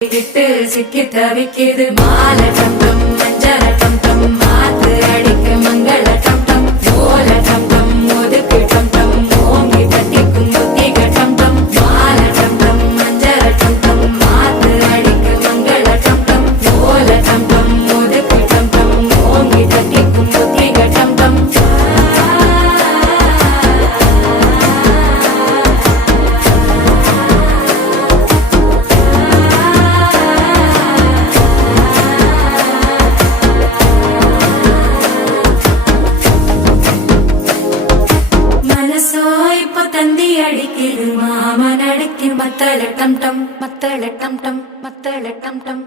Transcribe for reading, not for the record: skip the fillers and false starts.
கிட்டு சிக்கி தவிக்குது மாலை டம் டம் மஞ்சள டம் டம் மாத்து அடிக்க மங்கள டம் டம் ஓல டம் டம் ஒதுக்கு டம் டம் ஓங்கி தட்டிக்கும் புத்திக டம் டம் மாலை டம் டம் மஞ்சள டம் டம் மாத்து அடிக்க மங்கள டம் டம் ஓல டம் டம் ஒதுக்கு டம் டம் ஓங்கி தட்டிக்கும் புத்திக டம் டம் தந்தி அடிக்குது மாமன் அடிக்கு மத்தள டம் டம் மத்தள டம் டம் மத்தள டம் டம்